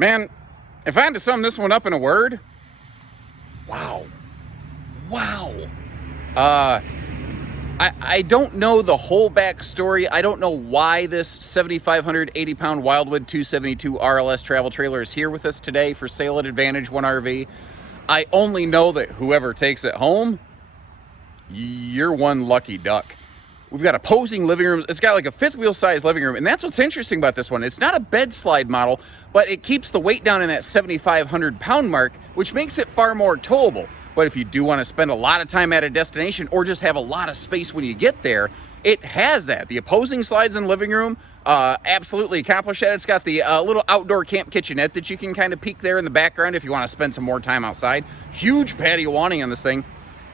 Man, if I had to sum this one up in a word, wow. Wow. Uh, I don't know the whole backstory. I don't know why this 7,580 pound Wildwood 272 RLS travel trailer is here with us today for sale at Advantage One RV. I only know that whoever takes it home, you're one lucky duck. We've got opposing living rooms. It's got like a fifth wheel size living room. And that's what's interesting about this one. It's not a bed slide model, but it keeps the weight down in that 7,500 pound mark, which makes it far more towable. But if you do want to spend a lot of time at a destination or just have a lot of space when you get there, it has that. The opposing slides in the living room absolutely accomplish that. It's got the little outdoor camp kitchenette that you can kind of peek there in the background if you want to spend some more time outside. Huge patio awning on this thing.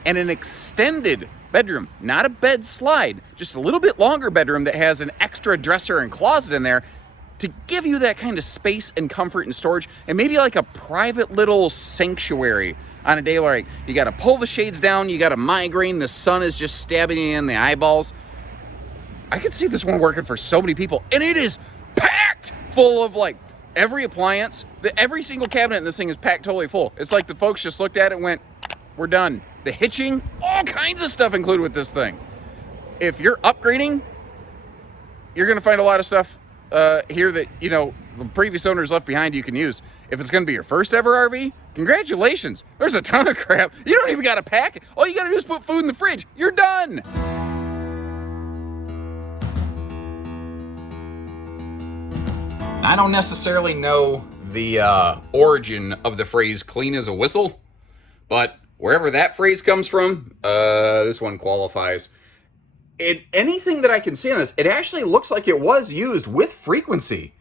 And an extended bedroom, not a bed slide, just a little bit longer bedroom that has an extra dresser and closet in there to give you that kind of space and comfort and storage, and maybe like a private little sanctuary on a day like you got to pull the shades down, you got a migraine, the sun is just stabbing you in the eyeballs. I could see this one working for so many people, and it is packed full of like every appliance. Every single cabinet in this thing is packed totally full. It's like the folks just looked at it and went, we're done. The hitching, all kinds of stuff included with this thing. If you're upgrading, you're going to find a lot of stuff here that, you know, the previous owners left behind you can use. If it's going to be your first ever RV, congratulations. There's a ton of crap. You don't even got to pack it. All you got to do is put food in the fridge. You're done. I don't necessarily know the origin of the phrase clean as a whistle, but wherever that phrase comes from, this one qualifies. Anything that I can see on this, it actually looks like it was used with frequency,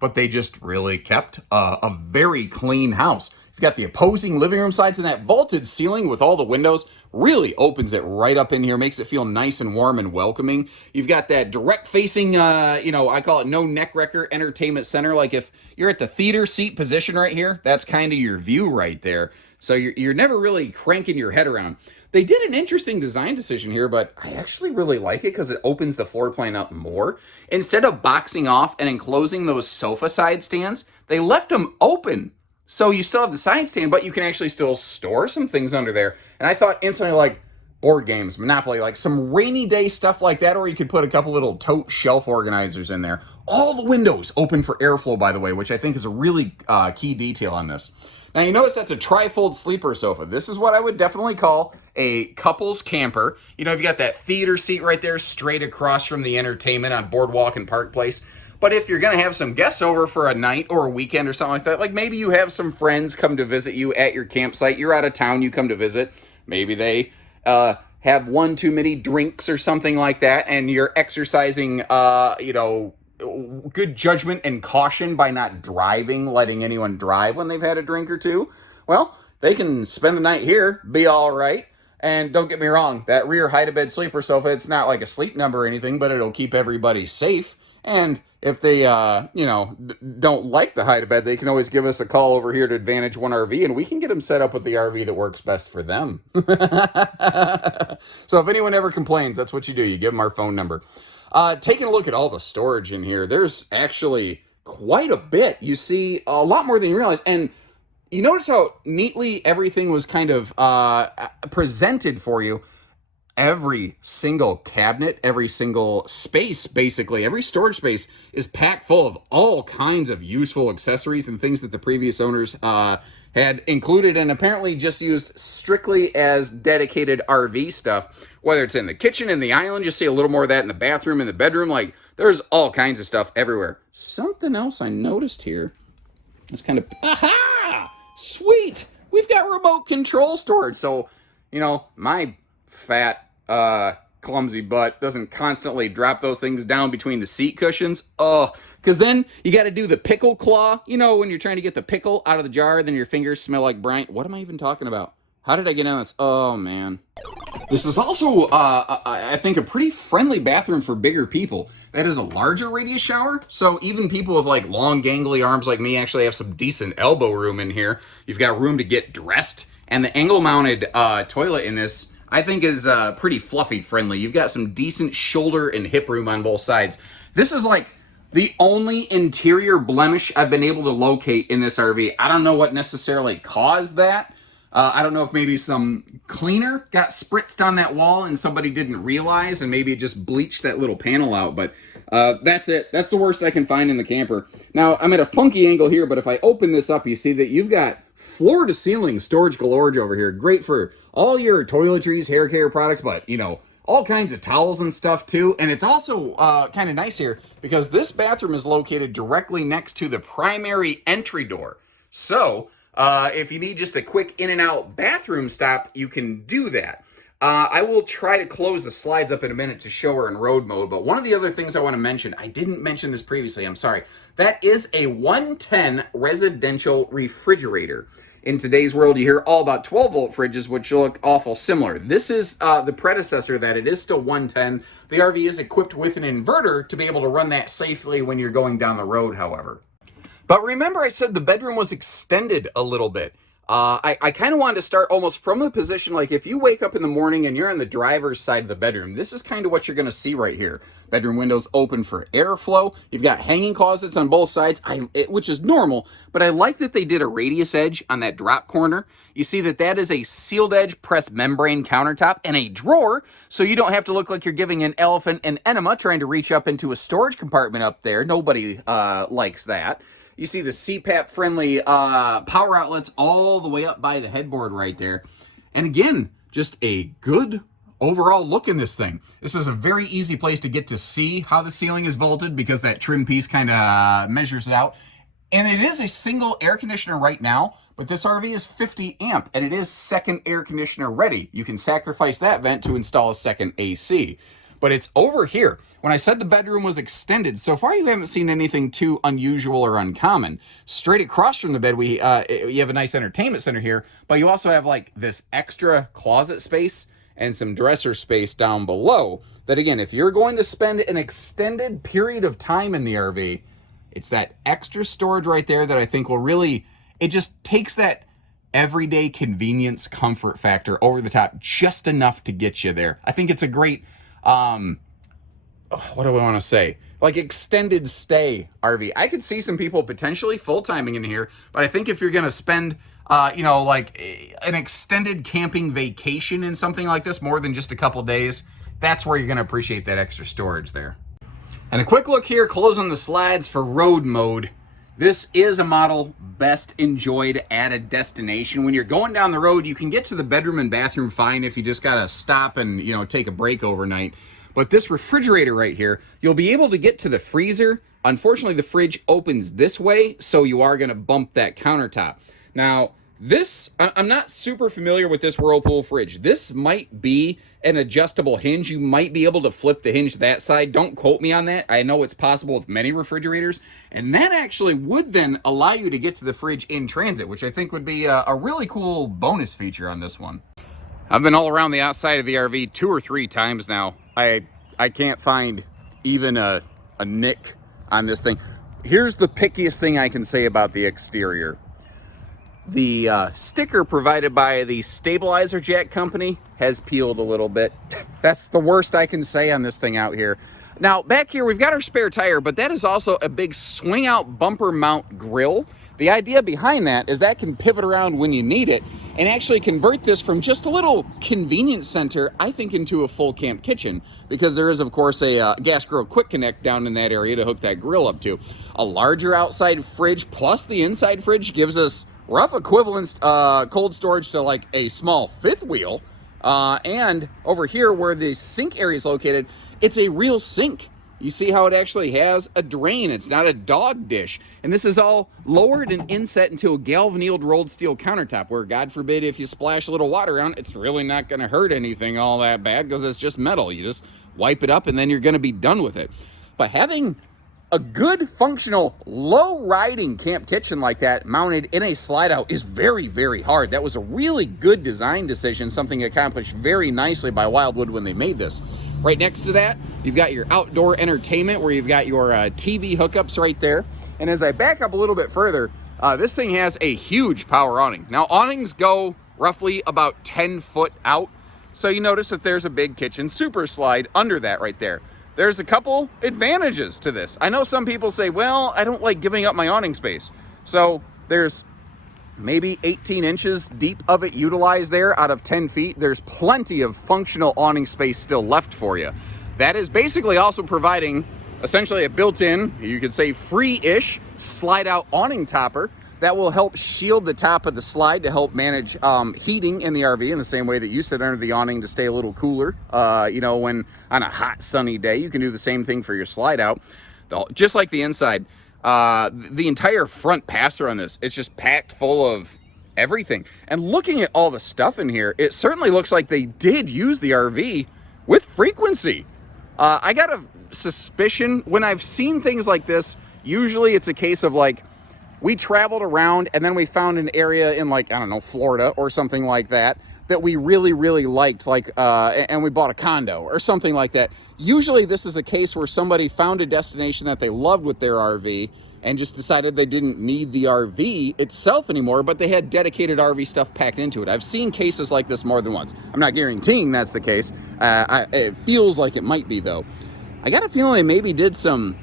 but they just really kept a very clean house. You've got the opposing living room sides, and that vaulted ceiling with all the windows really opens it right up in here, makes it feel nice and warm and welcoming. You've got that direct facing, I call it no neck wrecker entertainment center. Like if you're at the theater seat position right here, that's kind of your view right there. So you're never really cranking your head around. They did an interesting design decision here, but I actually really like it because it opens the floor plan up more. Instead of boxing off and enclosing those sofa side stands, they left them open. So you still have the side stand, but you can actually still store some things under there. And I thought instantly, like board games, Monopoly, like some rainy day stuff like that, or you could put a couple little tote shelf organizers in there. All the windows open for airflow, by the way, which I think is a really key detail on this. Now, you notice that's a tri-fold sleeper sofa. This is what I would definitely call a couples camper. You know, you've got that theater seat right there straight across from the entertainment on Boardwalk and Park Place. But if you're going to have some guests over for a night or a weekend or something like that, like maybe you have some friends come to visit you at your campsite, you're out of town, you come to visit, maybe they have one too many drinks or something like that, and you're exercising, good judgment and caution by not driving, letting anyone drive when they've had a drink or two. Well, they can spend the night here, be all right. And don't get me wrong, that rear hide-a-bed sleeper sofa, it's not like a sleep number or anything, but it'll keep everybody safe. And if they, don't like the hide-a-bed, they can always give us a call over here to Advantage One RV, and we can get them set up with the RV that works best for them. So if anyone ever complains, that's what you do. You give them our phone number. Taking a look at all the storage in here, there's actually quite a bit. You see a lot more than you realize. And you notice how neatly everything was kind of presented for you. Every single cabinet, every single space, basically, every storage space is packed full of all kinds of useful accessories and things that the previous owners had included and apparently just used strictly as dedicated RV stuff. Whether it's in the kitchen, in the island, you see a little more of that in the bathroom, in the bedroom. Like, there's all kinds of stuff everywhere. Something else I noticed here is kind of, aha! Sweet! We've got remote control storage. So, my fat, clumsy butt doesn't constantly drop those things down between the seat cushions. Oh, because then you got to do the pickle claw. You know, when you're trying to get the pickle out of the jar, then your fingers smell like brine. What am I even talking about? How did I get on this? Oh, man. This is also, I think, a pretty friendly bathroom for bigger people. That is a larger radius shower, so even people with like long gangly arms like me actually have some decent elbow room in here. You've got room to get dressed, and the angle-mounted toilet in this, I think, is pretty fluffy friendly. You've got some decent shoulder and hip room on both sides. This is like The only interior blemish I've been able to locate in this RV, I don't know what necessarily caused that. I don't know if maybe some cleaner got spritzed on that wall and somebody didn't realize and maybe it just bleached that little panel out, but that's it. That's the worst I can find in the camper. Now, I'm at a funky angle here, but if I open this up, you see that you've got floor-to-ceiling storage galore over here. Great for all your toiletries, hair care products, but, you know, all kinds of towels and stuff too. And it's also kind of nice here because this bathroom is located directly next to the primary entry door. So if you need just a quick in and out bathroom stop, you can do that. I will try to close the slides up in a minute to show her in road mode, but one of the other things I want to mention, I didn't mention this previously, I'm sorry, that is a 110 residential refrigerator. In today's world, you hear all about 12-volt fridges, which look awful similar. This is the predecessor that it is still 110. The RV is equipped with an inverter to be able to run that safely when you're going down the road, however. But remember I said the bedroom was extended a little bit. I kind of wanted to start almost from the position, like if you wake up in the morning and you're on the driver's side of the bedroom, this is kind of what you're going to see right here. Bedroom windows open for airflow. You've got hanging closets on both sides, which is normal, but I like that they did a radius edge on that drop corner. You see that that is a sealed edge pressed membrane countertop and a drawer, so you don't have to look like you're giving an elephant an enema trying to reach up into a storage compartment up there. Nobody likes that. You see the CPAP-friendly power outlets all the way up by the headboard right there. And again, just a good overall look in this thing. This is a very easy place to get to see how the ceiling is vaulted because that trim piece kind of measures it out. And it is a single air conditioner right now, but this RV is 50 amp and it is second air conditioner ready. You can sacrifice that vent to install a second AC. But it's over here. When I said the bedroom was extended, so far you haven't seen anything too unusual or uncommon. Straight across from the bed, you have a nice entertainment center here, but you also have like this extra closet space and some dresser space down below. That again, if you're going to spend an extended period of time in the RV, it's that extra storage right there that I think will really, it just takes that everyday convenience comfort factor over the top just enough to get you there. I think it's a great, what do I want to say? Like extended stay RV. I could see some people potentially full-timing in here, but I think if you're going to spend, like an extended camping vacation in something like this, more than just a couple days, that's where you're going to appreciate that extra storage there. And a quick look here, closing the slides for road mode. This is a model best enjoyed at a destination. When you're going down the road, you can get to the bedroom and bathroom fine if you just got to stop and, take a break overnight. But this refrigerator right here, you'll be able to get to the freezer. Unfortunately, the fridge opens this way, so you are going to bump that countertop. Now, I'm not super familiar with this Whirlpool fridge. This might be an adjustable hinge. You might be able to flip the hinge that side. Don't quote me on that. I know it's possible with many refrigerators. And that actually would then allow you to get to the fridge in transit, which I think would be a really cool bonus feature on this one. I've been all around the outside of the RV 2 or 3 times now. I can't find even a nick on this thing. Here's the pickiest thing I can say about the exterior. The sticker provided by the stabilizer jack company has peeled a little bit. That's the worst I can say on this thing out here. Now, back here, we've got our spare tire, but that is also a big swing out bumper mount grill. The idea behind that is that can pivot around when you need it and actually convert this from just a little convenience center, I think, into a full camp kitchen, because there is, of course, a gas grill quick connect down in that area to hook that grill up to. A larger outside fridge plus the inside fridge gives us rough equivalence cold storage to like a small fifth wheel. And over here where the sink area is located, it's a real sink. You see how it actually has a drain. It's not a dog dish. And this is all lowered and inset into a galvanized rolled steel countertop where, God forbid, if you splash a little water around, it's really not going to hurt anything all that bad because it's just metal. You just wipe it up and then you're going to be done with it. But having a good functional low riding camp kitchen like that mounted in a slide out is very, very hard. That was a really good design decision, something accomplished very nicely by Wildwood when they made this. Right next to that, you've got your outdoor entertainment where you've got your TV hookups right there. And as I back up a little bit further, this thing has a huge power awning. Now, awnings go roughly about 10 foot out. So you notice that there's a big kitchen super slide under that right there. there's a couple advantages to this. I know some people say, well, I don't like giving up my awning space. So there's maybe 18 inches deep of it utilized there out of 10 feet. There's plenty of functional awning space still left for you. That is basically also providing essentially a built-in, you could say free-ish, slide-out awning topper that will help shield the top of the slide to help manage heating in the RV in the same way that you sit under the awning to stay a little cooler. You know, when on a hot sunny day, you can do the same thing for your slide out. Just like the inside, the entire front passer on this, it's just packed full of everything. And looking at all the stuff in here, it certainly looks like they did use the RV with frequency. I got a suspicion when I've seen things like this, usually it's a case of like, we traveled around and then we found an area in like, I don't know, Florida or something like that, that we really, really liked, like, and we bought a condo or something like that. Usually this is a case where somebody found a destination that they loved with their RV and just decided they didn't need the RV itself anymore, but they had dedicated RV stuff packed into it. I've seen cases like this more than once. I'm not guaranteeing that's the case. It feels like it might be though. I got a feeling they maybe did some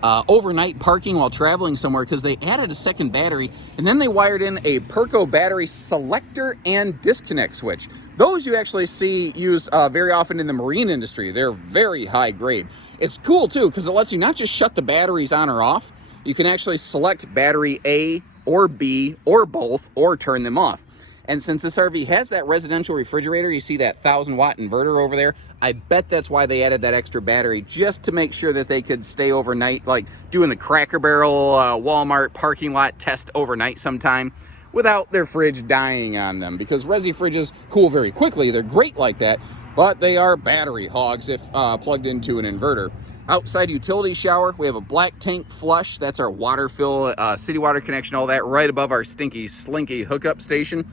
overnight parking while traveling somewhere because they added a second battery and then they wired in a Perco battery selector and disconnect switch. Those you actually see used very often in the marine industry. They're very high grade. It's cool too because it lets you not just shut the batteries on or off, you can actually select battery A or B or both or turn them off. And since this RV has that residential refrigerator, you see that 1,000-watt inverter over there, I bet that's why they added that extra battery, just to make sure that they could stay overnight, like doing the Cracker Barrel Walmart parking lot test overnight sometime without their fridge dying on them. Because resi fridges cool very quickly. They're great like that, but they are battery hogs if plugged into an inverter. Outside utility shower, we have a black tank flush. That's our water fill, city water connection, all that right above our stinky, slinky hookup station.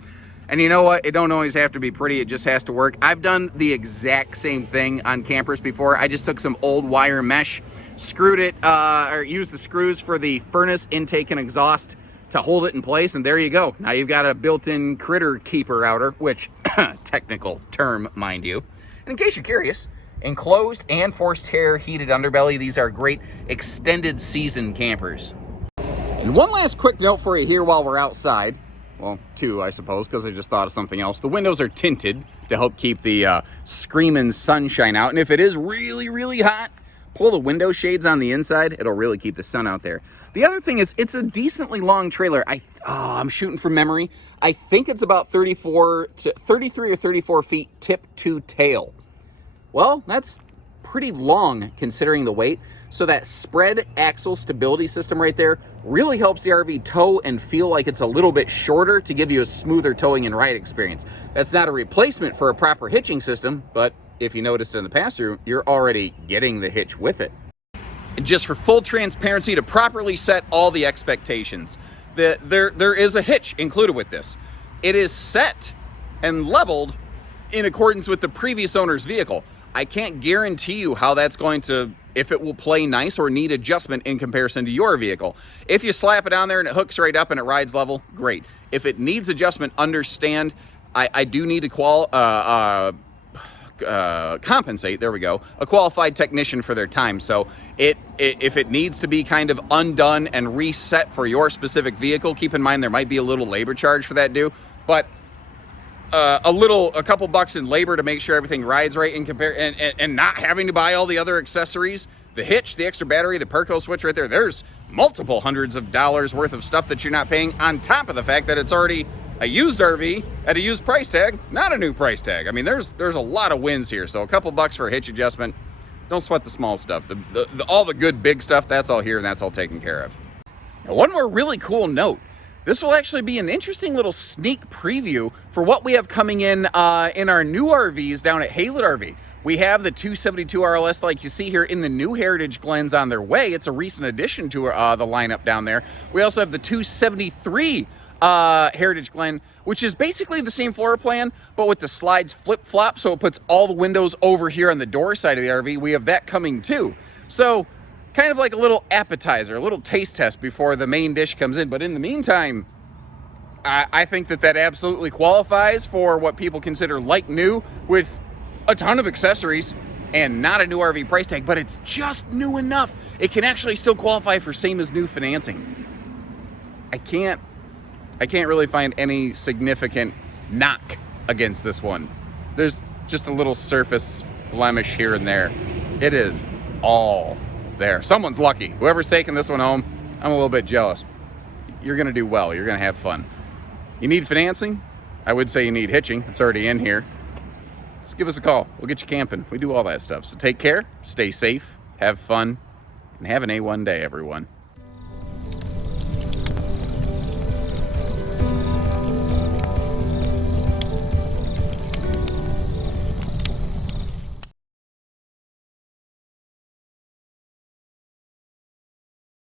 And you know what? It don't always have to be pretty. It just has to work. I've done the exact same thing on campers before. I just took some old wire mesh, screwed it, or used the screws for the furnace intake and exhaust to hold it in place, and there you go. Now you've got a built-in critter keeper outer, which, technical term, mind you. And in case you're curious, enclosed and forced air heated underbelly, these are great extended season campers. And one last quick note for you here while we're outside. Well, two, I suppose, because I just thought of something else. The windows are tinted to help keep the screaming sunshine out. And if it is really, really hot, pull the window shades on the inside. It'll really keep the sun out there. The other thing is, it's a decently long trailer. I'm shooting from memory. I think it's about 33 or 34 feet tip to tail. Well, that's pretty long considering the weight. So that spread axle stability system right there really helps the RV tow and feel like it's a little bit shorter to give you a smoother towing and ride experience. That's not a replacement for a proper hitching system, but if you noticed in the pass-through, you're already getting the hitch with it. And just for full transparency, to properly set all the expectations, there is a hitch included with this. It is set and leveled in accordance with the previous owner's vehicle. I can't guarantee you how that's going to, if it will play nice or need adjustment in comparison to your vehicle. If you slap it on there and it hooks right up and it rides level, great. If it needs adjustment, understand, I do need to compensate, there we go, a qualified technician for their time. So if it needs to be kind of undone and reset for your specific vehicle, keep in mind there might be a little labor charge for that due, but a couple bucks in labor to make sure everything rides right and not having to buy all the other accessories, the hitch, the extra battery, the Perco switch right there. There's multiple hundreds of dollars worth of stuff that you're not paying on top of the fact that it's already a used RV at a used price tag, not a new price tag. I mean, there's a lot of wins here. So a couple bucks for a hitch adjustment. Don't sweat the small stuff. All the good big stuff, that's all here and that's all taken care of. Now, one more really cool note. This will actually be an interesting little sneak preview for what we have coming in our new RVs down at Haylet RV. We have the 272 RLS like you see here in the new Heritage Glens on their way. It's a recent addition to the lineup down there. We also have the 273 Heritage Glen, which is basically the same floor plan, but with the slides flip-flop, so it puts all the windows over here on the door side of the RV. We have that coming too. So kind of like a little appetizer, a little taste test before the main dish comes in. But in the meantime, I think that absolutely qualifies for what people consider like new with a ton of accessories and not a new RV price tag, but it's just new enough. It can actually still qualify for same as new financing. I can't really find any significant knock against this one. There's just a little surface blemish here and there. It is all there. Someone's lucky. Whoever's taking this one home, I'm a little bit jealous. You're gonna do well. You're gonna have fun. You need financing? I would say you need hitching. It's already in here. Just give us a call. We'll get you camping. We do all that stuff. So take care, stay safe, have fun, and have an A1 day, everyone.